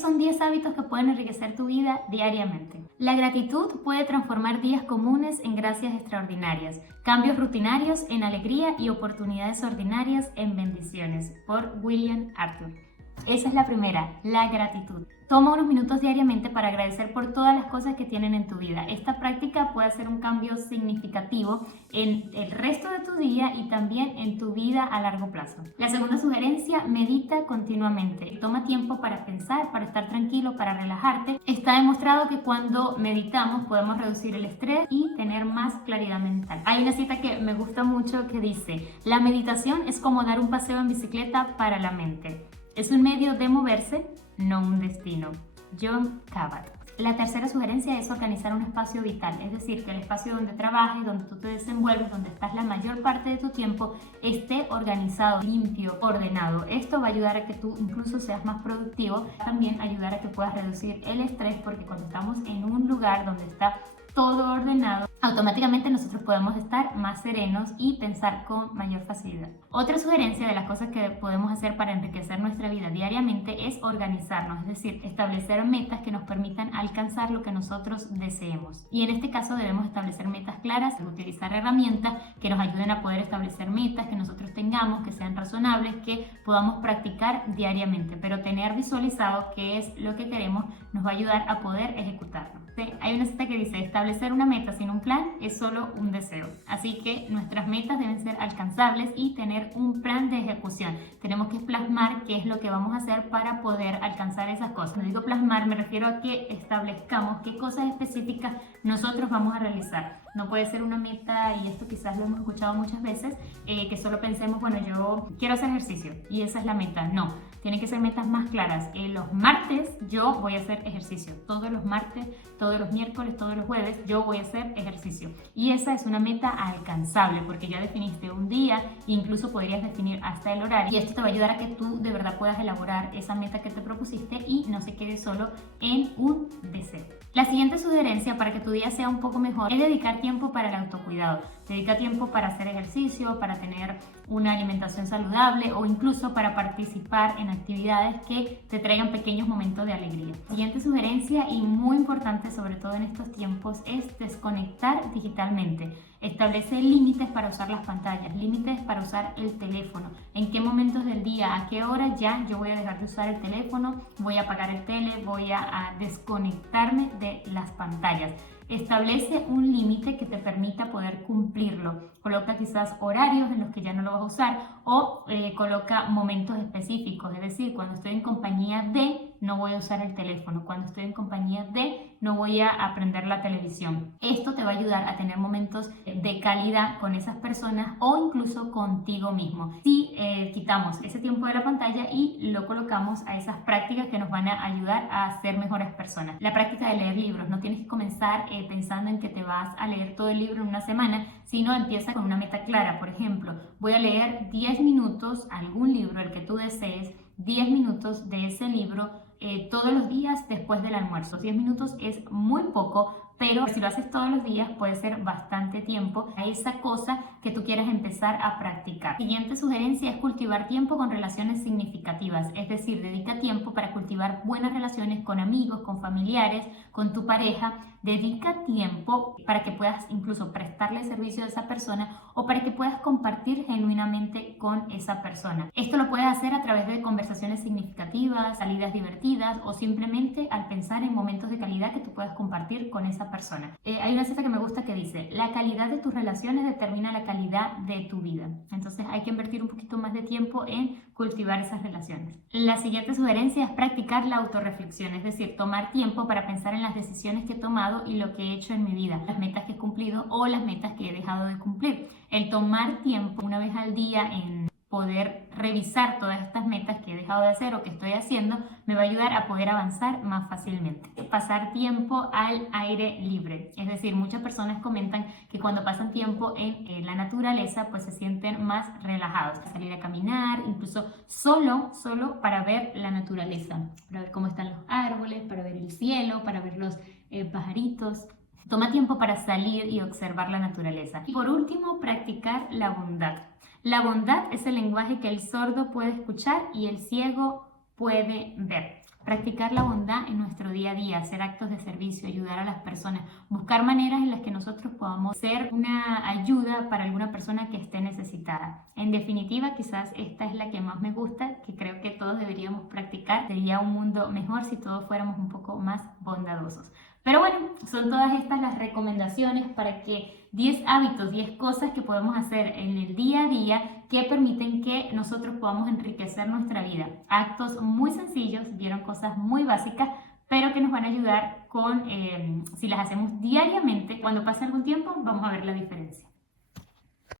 Estos son 10 hábitos que pueden enriquecer tu vida diariamente. La gratitud puede transformar días comunes en gracias extraordinarias, cambios rutinarios en alegría y oportunidades ordinarias en bendiciones, por William Arthur. Esa es la primera, la gratitud. Toma unos minutos diariamente para agradecer por todas las cosas que tienen en tu vida. Esta práctica puede hacer un cambio significativo en el resto de tu día y también en tu vida a largo plazo. La segunda sugerencia, medita continuamente. Toma tiempo para pensar, para estar tranquilo, para relajarte. Está demostrado que cuando meditamos podemos reducir el estrés y tener más claridad mental. Hay una cita que me gusta mucho que dice: la meditación es como dar un paseo en bicicleta para la mente. Es un medio de moverse, no un destino. Jon Kabat. La tercera sugerencia es organizar un espacio vital, es decir, que el espacio donde trabajes, donde tú te desenvuelves, donde estás la mayor parte de tu tiempo, esté organizado, limpio, ordenado. Esto va a ayudar a que tú incluso seas más productivo, también ayudar a que puedas reducir el estrés, porque cuando estamos en un lugar donde está todo ordenado, automáticamente nosotros podemos estar más serenos y pensar con mayor facilidad. Otra sugerencia de las cosas que podemos hacer para enriquecer nuestra vida diariamente es organizarnos, es decir, establecer metas que nos permitan alcanzar lo que nosotros deseemos. Y en este caso debemos establecer metas claras, utilizar herramientas que nos ayuden a poder establecer metas que nosotros tengamos, que sean razonables, que podamos practicar diariamente, pero tener visualizado qué es lo que queremos nos va a ayudar a poder ejecutarlo. ¿Sí? Hay una cita que dice: establecer una meta sin un plan es solo un deseo. Así que nuestras metas deben ser alcanzables y tener un plan de ejecución. Tenemos que plasmar qué es lo que vamos a hacer para poder alcanzar esas cosas. Cuando digo plasmar, me refiero a que establezcamos qué cosas específicas nosotros vamos a realizar. No puede ser una meta, y esto quizás lo hemos escuchado muchas veces, que solo pensemos, bueno, yo quiero hacer ejercicio y esa es la meta. No, tienen que ser metas más claras. Los martes yo voy a hacer ejercicio. Todos los martes, todos los miércoles, todos los jueves yo voy a hacer ejercicio. Y esa es una meta alcanzable porque ya definiste un día, incluso podrías definir hasta el horario. Y esto te va a ayudar a que tú de verdad puedas elaborar esa meta que te propusiste y no se quede solo en un deseo. La siguiente sugerencia para que tu día sea un poco mejor es dedicar tiempo para el autocuidado. Dedica tiempo para hacer ejercicio, para tener una alimentación saludable o incluso para participar en actividades que te traigan pequeños momentos de alegría. La siguiente sugerencia, y muy importante sobre todo en estos tiempos, es desconectar digitalmente. Establece límites para usar las pantallas, límites para usar el teléfono. En qué momentos del día, a qué hora ya yo voy a dejar de usar el teléfono, voy a apagar el tele, voy a desconectarme de las pantallas. Establece un límite que te permita poder cumplirlo. Coloca quizás horarios en los que ya no lo vas a usar o coloca momentos específicos, es decir, cuando estoy en compañía de, no voy a usar el teléfono, cuando estoy en compañía de, no voy a prender la televisión. Esto te va a ayudar a tener momentos de calidad con esas personas o incluso contigo mismo. Si quitamos ese tiempo de la pantalla y lo colocamos a esas prácticas que nos van a ayudar a ser mejores personas. La práctica de leer libros, no tienes que comenzar pensando en que te vas a leer todo el libro en una semana, sino empieza con una meta clara. Por ejemplo, voy a leer 10 minutos algún libro, el que tú desees, 10 minutos de ese libro todos los días después del almuerzo. 10 minutos es muy poco, pero si lo haces todos los días puede ser bastante tiempo a esa cosa que tú quieras empezar a practicar. Siguiente sugerencia es cultivar tiempo con relaciones significativas, es decir, dedica tiempo para cultivar buenas relaciones con amigos, con familiares, con tu pareja. Dedica tiempo para que puedas incluso prestarle servicio a esa persona o para que puedas compartir genuinamente con esa persona. Esto lo puedes hacer a través de conversaciones significativas, salidas divertidas o simplemente al pensar en momentos de calidad que tú puedas compartir con esa persona. Hay una cita que me gusta que dice: la calidad de tus relaciones determina la calidad de tu vida. Entonces hay que invertir un poquito más de tiempo en cultivar esas relaciones. La siguiente sugerencia es practicar la autorreflexión, es decir, tomar tiempo para pensar en las decisiones que he tomado y lo que he hecho en mi vida, las metas que he cumplido o las metas que he dejado de cumplir. El tomar tiempo una vez al día en poder revisar todas estas metas que he dejado de hacer o que estoy haciendo me va a ayudar a poder avanzar más fácilmente. Pasar tiempo al aire libre, es decir, muchas personas comentan que cuando pasan tiempo en la naturaleza pues se sienten más relajados. Salir a caminar, incluso solo para ver la naturaleza, para ver cómo están los árboles, para ver el cielo, para ver los pajaritos. Toma tiempo para salir y observar la naturaleza. Y por último, practicar la bondad. La bondad es el lenguaje que el sordo puede escuchar y el ciego puede ver. Practicar la bondad en nuestro día a día, hacer actos de servicio, ayudar a las personas, buscar maneras en las que nosotros podamos ser una ayuda para alguna persona que esté necesitada. En definitiva, quizás esta es la que más me gusta, que creo que todos deberíamos practicar. Sería un mundo mejor si todos fuéramos un poco más bondadosos. Pero bueno, son todas estas las recomendaciones para que 10 hábitos, 10 cosas que podemos hacer en el día a día que permiten que nosotros podamos enriquecer nuestra vida. Actos muy sencillos, vieron, cosas muy básicas, pero que nos van a ayudar si las hacemos diariamente, cuando pase algún tiempo vamos a ver la diferencia.